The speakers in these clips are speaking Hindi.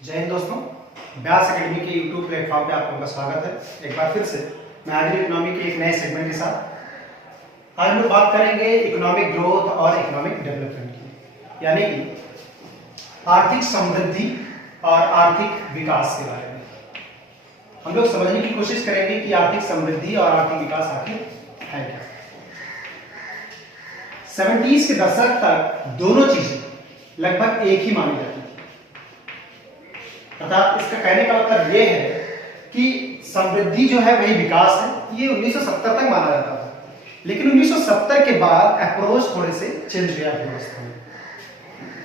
जय हिंद दोस्तों, व्यास एकेडमी के यूट्यूब प्लेटफॉर्म पे आप लोगों का स्वागत है। एक बार फिर से मैं हाजिर इकोनॉमी के एक नए सेगमेंट के साथ। आज हम लोग बात करेंगे इकोनॉमिक ग्रोथ और इकोनॉमिक डेवलपमेंट की, यानी कि आर्थिक समृद्धि और आर्थिक विकास के बारे में हम लोग समझने की कोशिश करेंगे कि आर्थिक समृद्धि और आर्थिक विकास आखिर है क्या। 70s के दशक तक दोनों चीजें लगभग एक ही मानी जाती थी। अर्थात इसका कहने का मतलब यह है कि समृद्धि जो है वही विकास है। ये 1970 तक माना जाता था, लेकिन 1970 के बाद अप्रोच थोड़े से चेंज हुआ व्यवस्था में।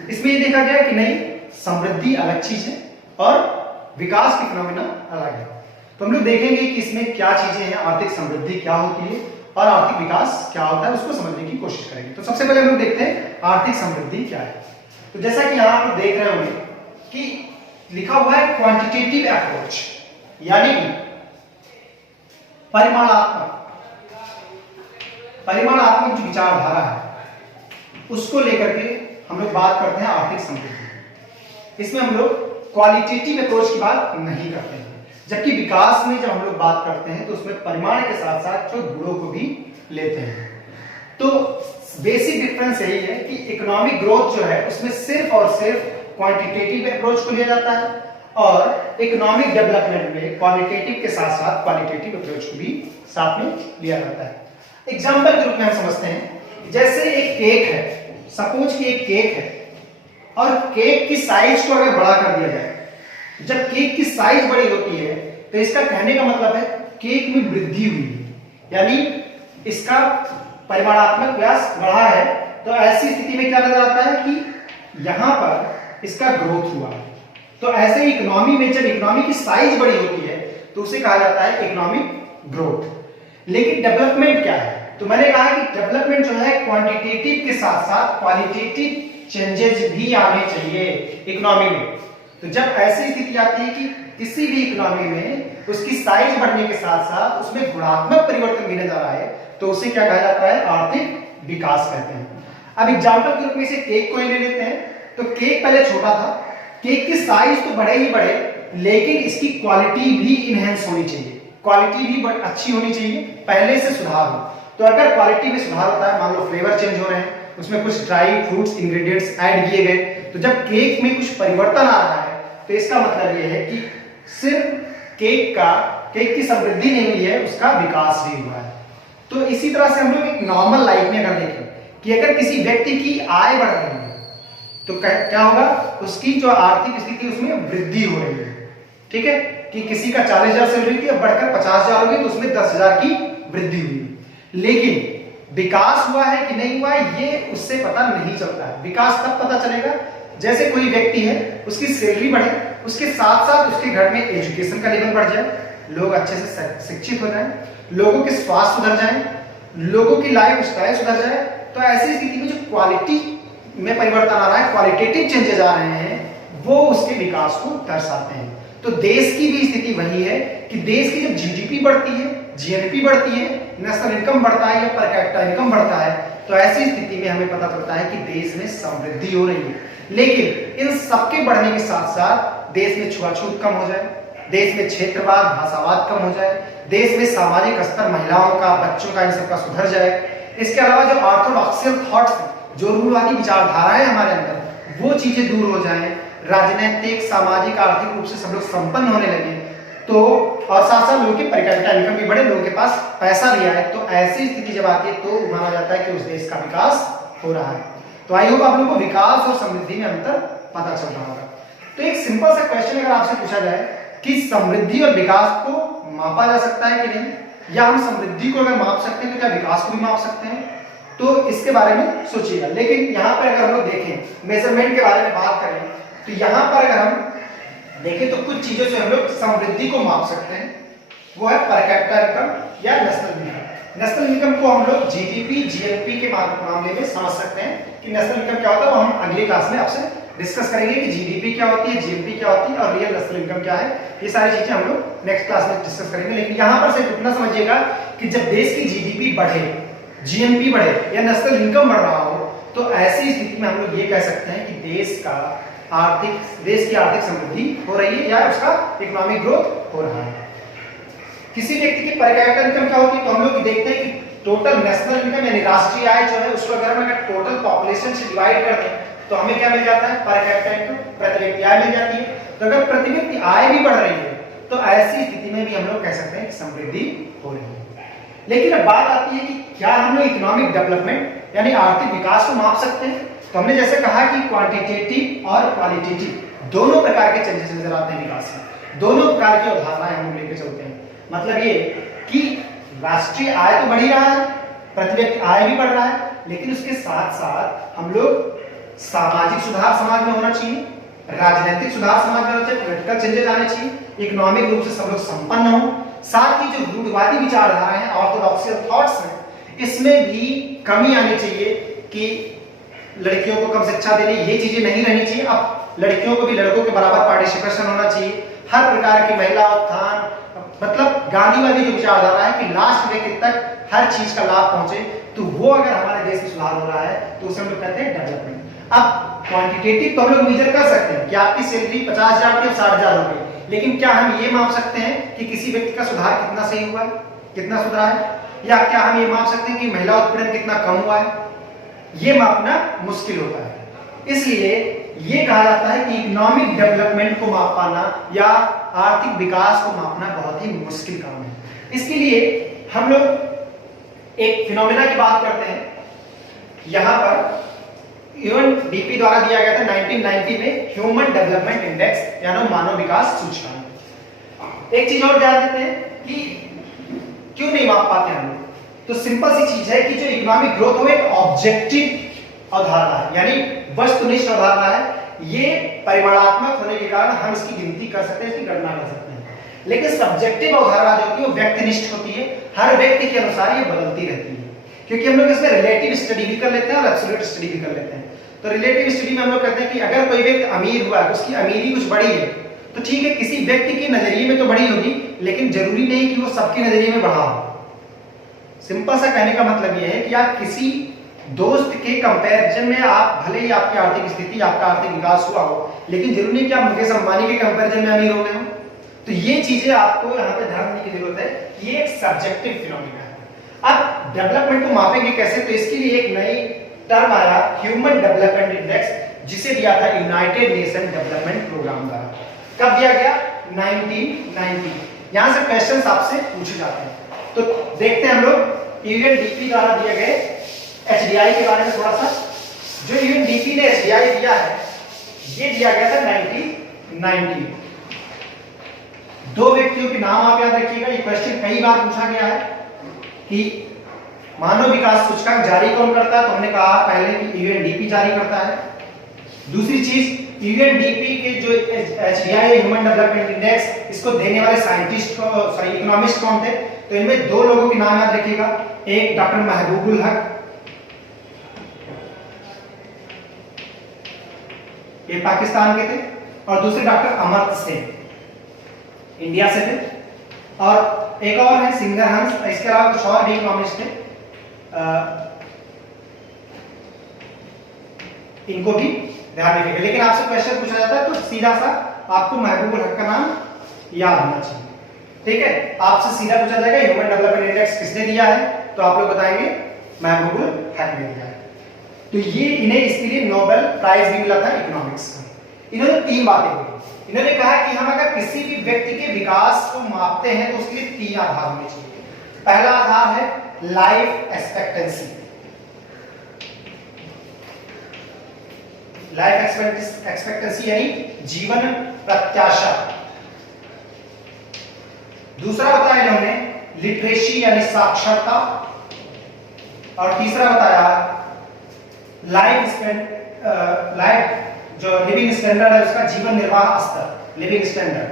इसमें ये देखा गया कि नहीं, समृद्धि अलग चीज है और विकास की फिनोमेना अलग है। तो हम लोग देखेंगे कि इसमें क्या चीजें हैं, आर्थिक समृद्धि क्या होती है और आर्थिक विकास क्या होता है, उसको समझने की कोशिश करेंगे। तो सबसे पहले हम लोग देखते हैं आर्थिक समृद्धि क्या है। तो जैसा कि यहां आप देख रहे होंगे कि लिखा हुआ है क्वांटिटेटिव अप्रोच, यानी कि परिमाणात्मक जो विचारधारा है उसको लेकर के हम लोग बात करते हैं आर्थिक समृद्धि। इसमें हम लोग क्वालिटेटिव अप्रोच की बात नहीं करते हैं, जबकि विकास में जब हम लोग बात करते हैं तो उसमें परिमाण के साथ साथ जो गुणों को भी लेते हैं। तो बेसिक डिफरेंस यही है कि इकोनॉमिक ग्रोथ जो है उसमें सिर्फ और सिर्फ क्वांटिटेटिव अप्रोच को लिया जाता है और इकोनॉमिक डेवलपमेंट में क्वालिटेटिव के साथ साथ क्वालिटेटिव अप्रोच को भी साथ में लिया जाता है। एग्जांपल के रूप में हम समझते हैं, जैसे एक केक है, सपोज कि एक केक है और केक की साइज को अगर बड़ा कर दिया जाए, जब केक की साइज बड़ी होती है तो इसका कहने का मतलब है केक में वृद्धि हुई है, यानी इसका परिमाणात्मक व्यास बढ़ा है। तो ऐसी स्थिति में क्या नजर आता है कि यहां पर इसका ग्रोथ हुआ। तो ऐसे इकोनॉमी में जब इकोनॉमी की साइज बड़ी होती है तो उसे कहा जाता है इकोनॉमिक ग्रोथ। लेकिन डेवलपमेंट क्या है? तो मैंने कहा कि डेवलपमेंट जो है क्वांटिटेटिव के साथ साथ क्वालिटेटिव चेंजेस भी आने चाहिए इकोनॉमी में। तो जब ऐसी स्थिति आती है कि किसी भी इकोनॉमी में उसकी साइज बढ़ने के साथ साथ उसमें गुणात्मक परिवर्तन भी नजर आए तो उसे क्या कहा जाता है? आर्थिक विकास कहते हैं। अब एग्जांपल के रूप में से केक को ले लेते हैं। तो केक पहले छोटा था, केक की साइज तो बढ़े ही बढ़े, लेकिन इसकी क्वालिटी भी इनहेंस होनी चाहिए, क्वालिटी भी अच्छी होनी चाहिए, पहले से सुधार हो। तो अगर क्वालिटी में सुधार होता है, मान लो फ्लेवर चेंज हो रहे हैं, उसमें कुछ ड्राई फ्रूट्स इंग्रेडिएंट्स ऐड किए गए, तो जब केक में कुछ परिवर्तन आ रहा है तो इसका मतलब यह है कि सिर्फ केक की समृद्धि नहीं हुई है, उसका विकास भी हुआ है। तो इसी तरह से हम लोग एक नॉर्मल लाइफ में अगर देखें कि अगर किसी व्यक्ति की आय बढ़ रही है तो क्या होगा? उसकी जो आर्थिक स्थिति उसमें वृद्धि हो रही है। ठीक है, कि किसी का 40,000 सैलरी थी, अब बढ़कर 50,000 हो गई, तो उसमें 10,000 की वृद्धि हुई। लेकिन विकास हुआ है कि नहीं हुआ है ये उससे पता नहीं चलता है। विकास तब पता चलेगा जैसे कोई व्यक्ति है, उसकी सैलरी बढ़े, उसके साथ साथ उसके घर में एजुकेशन का लेवल बढ़ जाए, लोग अच्छे से शिक्षित हो जाए, लोगों के स्वास्थ्य सुधर जाए, लोगों की लाइफ स्टाइल सुधर जाए। तो ऐसी स्थिति में जो क्वालिटी में परिवर्तन आ रहा है, क्वालिटेटिव चेंजेस आ रहे हैं, वो उसके विकास को दर्शाते हैं। तो देश की भी स्थिति वही है कि देश की जब जीडीपी बढ़ती है, जीएनपी बढ़ती है, नेशनल इनकम बढ़ता है या पर कैपिटा इनकम बढ़ता है, तो ऐसी स्थिति में हमें पता चलता है कि देश में समृद्धि हो रही है। लेकिन इन सबके बढ़ने के साथ साथ देश में छुआछूत कम हो जाए, देश में क्षेत्रवाद भाषावाद कम हो जाए, देश में सामाजिक स्तर महिलाओं का, बच्चों का, इन सबका सुधर जाए। इसके अलावा जो ऑर्थोडॉक्सियल थॉट्स, जो रूढ़िवादी विचारधाराएं हमारे अंदर, वो चीजें दूर हो जाएं, राजनीतिक, सामाजिक, आर्थिक रूप से सब लोग संपन्न होने लगे, तो और साथ साथ लोगों की पर कैपिटा इनकम भी बढ़े, लोगों के पास पैसा भी आए, तो ऐसी स्थिति जब आती है तो माना जाता है कि उस देश का विकास हो रहा है। तो आई होप आप लोगों को विकास और समृद्धि में अंतर पता चल रहा होगा। तो एक सिंपल सा क्वेश्चन अगर आपसे पूछा जाए कि समृद्धि और विकास को मापा जा सकता है कि नहीं, या हम समृद्धि को अगर माप सकते हैं तो क्या विकास को भी माप सकते हैं, तो इसके बारे में सोचिएगा। लेकिन यहाँ पर अगर हम लोग देखें, मेजरमेंट के बारे में बात करें, तो यहाँ पर अगर हम देखें तो कुछ चीजों से हम लोग समृद्धि को माप सकते हैं। वो है पर कैपिटा इनकम या नेशनल इनकम। नेशनल इनकम को हम लोग जीडीपी, जीएनपी के मामले में समझ सकते हैं कि नेशनल इनकम क्या होता है, वो हम अगली क्लास में आपसे डिस्कस करेंगे कि जीडीपी क्या होती है, जीएनपी क्या होती है और रियल नेशनल इनकम क्या है। ये सारी चीजें हम लोग नेक्स्ट क्लास में डिस्कस करेंगे। लेकिन यहाँ पर सिर्फ इतना समझिएगा कि जब देश की जीडीपी बढ़े, जीएनपी बढ़े या नेशनल इनकम बढ़ रहा हो, तो ऐसी स्थिति में हम लोग ये कह सकते हैं कि देश का देश की आर्थिक समृद्धि हो रही है या उसका इकोनॉमिक ग्रोथ हो रहा है। किसी व्यक्ति की पर कैपिटा इनकम क्या होती है, तो हम लोग देखते हैं कि टोटल नेशनल इनकम यानी राष्ट्रीय आय जो है उसको अगर हम टोटल पॉपुलेशन से डिवाइड कर दें तो हमें क्या मिल जाता है, पर कैपिटा इनकम, प्रति व्यक्ति आय मिल जाती है। तो अगर प्रति व्यक्ति आय भी बढ़ रही है तो ऐसी स्थिति में भी हम लोग कह सकते हैं कि समृद्धि हो रही है। लेकिन अब बात आती है कि क्या हम लोग इकोनॉमिक डेवलपमेंट यानी आर्थिक विकास को माप सकते हैं? तो हमने जैसे कहा कि क्वांटिटेटिव और क्वालिटेटिव दोनों प्रकार के चेंजेस नजर आते हैं विकास में, दोनों प्रकार की अवधारणाएं हम लोग लेके चलते हैं। मतलब ये कि राष्ट्रीय आय तो बढ़ ही रहा है, प्रति व्यक्ति आय भी बढ़ रहा है, लेकिन उसके साथ साथ हम लोग सामाजिक सुधार समाज में होना चाहिए, राजनीतिक सुधार समाज में होना चाहिए, पॉलिटिकल चेंजेस आने चाहिए, इकोनॉमिक रूप से सब लोग संपन्न हो, साथ ही जो रूढ़िवादी विचारधारा है, ऑर्थोडॉक्सियल थॉट्स हैं, इसमें भी कमी आनी चाहिए कि लड़कियों को कम शिक्षा देनी, ये चीजें नहीं रहनी चाहिए। अब लड़कियों को भी लड़कों के बराबर पार्टिसिपेशन होना चाहिए, हर प्रकार की महिला उत्थान, मतलब गांधीवादी जो विचारधारा है कि लास्ट व्यक्ति तक हर चीज का लाभ पहुंचे, तो वो अगर हमारे देश में सुधार हो रहा है तो उसे हम लोग कहते हैं डेवलपमेंट। अब क्वांटिटेटिव तो हम लोग मेजर कर सकते हैं कि आपकी सैलरी 50,000 की 60,000 हो गई, लेकिन क्या हम ये माप सकते हैं कि किसी व्यक्ति का सुधार कितना सही हुआ है, कितना सुधरा है? या क्या हम ये माप सकते हैं कि महिला उत्पीड़न कितना कम हुआ है? ये मापना मुश्किल होता है। इसलिए ये कहा जाता है कि इकोनॉमिक डेवलपमेंट को माप पाना या आर्थिक विकास को मापना बहुत ही मुश्किल काम है। इसके लिए हम लोग एक फिनोमेना की बात करते हैं। यहां पर यूएनडीपी द्वारा दिया गया था 1990 में ह्यूमन डेवलपमेंट इंडेक्स यानी मानव विकास सूचकांक। एक चीज और ध्यान देते हैं कि क्यों नहीं माप पाते हम लोग, तो सिंपल सी चीज है कि जो इकोनॉमिक ग्रोथ हो एक ऑब्जेक्टिव अवधारणा है, यानी वस्तुनिष्ठ अवधारणा है। ये परिमाणात्मक होने के कारण हम इसकी गिनती कर सकते हैं, इसकी गणना कर सकते हैं। लेकिन सब्जेक्टिव अवधारणा जो होती है वो व्यक्तिनिष्ठ होती है, हर व्यक्ति के अनुसार ये बदलती रहती है, क्योंकि हम लोग इसमें रिलेटिव स्टडी भी कर लेते हैं और एब्सोल्यूट स्टडी भी कर लेते हैं। तो रिलेटिव स्टडी में हम लोग कहते हैं कि अगर कोई व्यक्ति अमीर हुआ है, उसकी अमीरी कुछ बड़ी है, तो ठीक है, किसी व्यक्ति के नजरिए में तो बड़ी होगी, लेकिन जरूरी नहीं कि वो सबके नजरिए में बढ़ा हो। सिंपल सा कहने का मतलब यह है कि आप किसी दोस्त के कंपैरिजन में आप भले ही आपकी आर्थिक स्थिति, आपका आर्थिक विकास हुआ हो, लेकिन जरूरी नहीं कि आप मुकेश अंबानी के कंपैरिजन में अमीर हो गए हो। तो ये चीजें आपको यहाँ पे ध्यान देने की जरूरत है, ये एक सब्जेक्टिव फिनोमेना है। अब डेवलपमेंट को मापेंगे कैसे, तो इसके लिए एक नई टर्म आया, ह्यूमन डेवलपमेंट इंडेक्स, जिसे दिया था यूनाइटेड नेशन डेवलपमेंट प्रोग्राम द्वारा। कब दिया गया? 1990। यहां से क्वेश्चंस आपसे पूछे जाते हैं, तो देखते हैं हम लोग यूएनडीपी द्वारा दिए गए एचडीआई के बारे में थोड़ा सा। जो यूएनडीपी ने एचडीआई दिया है, ये दिया गया था 1990। दो व्यक्तियों के नाम आप याद रखिएगा, ये क्वेश्चन कई बार पूछा गया है कि मानव विकास सूचकांक जारी कौन करता है, तो हमने कहा पहले कि यूएनडीपी जारी करता है। दूसरी चीज, यूएनडीपी के जो एचडीआई ह्यूमन डेवलपमेंट इंडेक्स, इसको देने वाले साइंटिस्ट इकोनॉमिस्ट कौन थे, तो इनमें दो लोगों के नाम याद रखिएगा, एक डॉक्टर महबूबुल हक, ये पाकिस्तान के थे, और दूसरे डॉक्टर अमर्त्य सेन, इंडिया से थे, और एक और है सिंगर हंस। इसके अलावा कुछ और भी इकोनॉमिस्ट थे, इनको भी ध्यान रखिएगा। लेकिन आपसे क्वेश्चन पूछा जाता है तो सीधा सा आपको महबूबुल हक का नाम याद होना चाहिए, ठीक है। आपसे सीधा पूछा जाएगा ह्यूमन डेवलपमेंट इंडेक्स किसने दिया है, तो आप लोग बताएंगे महबूबुल हक ने दिया है। तो ये इन्हें इसके लिए नोबेल प्राइज भी मिला था इकोनॉमिक्स का। इन्होंने तीन बातें की। इन्होंने कहा कि हम अगर किसी भी व्यक्ति के विकास को मापते हैं तो उसके लिए तीन आधार होने चाहिए। पहला आधार है लाइफ एक्सपेक्टेंसी, लाइफ एक्सपेक्टेंसी यानी जीवन प्रत्याशा। दूसरा बताया इन्होंने लिटरेसी यानी साक्षरता, और तीसरा बताया लाइफ जो लिविंग स्टैंडर्ड है उसका, जीवन निर्वाह स्तर, लिविंग स्टैंडर्ड।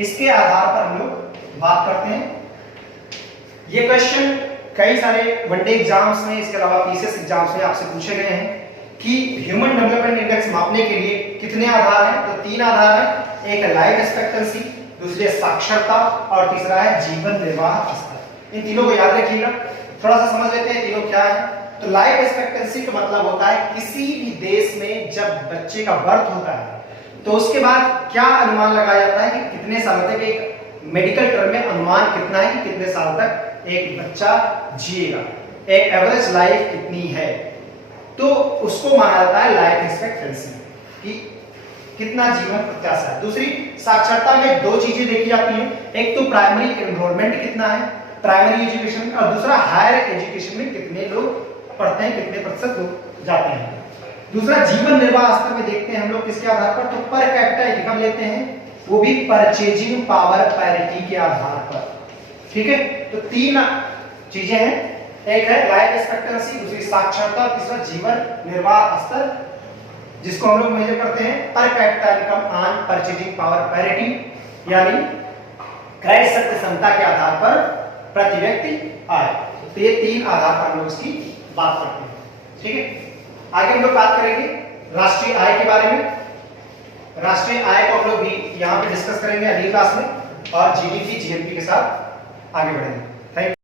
इसके आधार पर हम लोग बात करते हैं। ये क्वेश्चन कई सारे वनडे एग्जाम्स में, इसके अलावा पीसीएस एग्जाम्स में आपसे पूछे गए हैं कि ह्यूमन डेवलपमेंट इंडेक्स मापने के लिए कितने आधार हैं, तो तीन आधार हैं, एक है लाइफ एक्सपेक्टेंसी, दूसरी है साक्षरता, और तीसरा है जीवन निर्वाह स्तर। इन तीनों को याद रखिएगा। थोड़ा सा समझ लेते हैं तीनों क्या है। तो लाइफ एक्सपेक्टेंसी का मतलब होता है किसी भी देश में जब बच्चे का बर्थ होता है तो उसके बाद क्या अनुमान लगाया जाता है कि कितने सालों तक, एक मेडिकल टर्म में अनुमान कितना है कि कितने साल तक एक बच्चा जिएगा, एक एवरेज लाइफ कितनी है, तो उसको माना जाता है लाइफ एक्सपेक्टेंसी कि कितना जीवन प्रत्याशा है। दूसरी, साक्षरता में दो चीजें देखी जाती हैं, एक तो प्राइमरी एनरोलमेंट कितना है प्राइमरी एजुकेशन में, और दूसरा हायर एजुकेशन में कितने लोग पढ़ते हैं, कितने प्रतिशत लोग जाते हैं। दूसरा, जीवन निर्वाह स्तर में देखते हैं हम लोग किसके आधार पर, तो पर कैपिटा इनकम लेते हैं, वो भी परचेजिंग पावर पैरिटी के आधार पर। ठीक है, तो तीन चीजें हैं, एक है लाइफ एक्सपेक्टेंसी, दूसरी साक्षरता, तीसरा जीवन निर्वाह स्तर, जिसको हम लोग मेजर करते हैं per capita income on purchasing power parity, यानी क्रय शक्ति क्षमता के आधार पर प्रति व्यक्ति आय। तो ये तीन आधार पर हम लोग इसकी बात करते हैं। ठीक है, आगे हम लोग बात करेंगे राष्ट्रीय आय के बारे में। राष्ट्रीय आय को हम लोग भी यहाँ पे डिस्कस करेंगे अगली क्लास में, और जीडीपी जीएनपी के साथ आगे बढ़ेंगे। Thank you.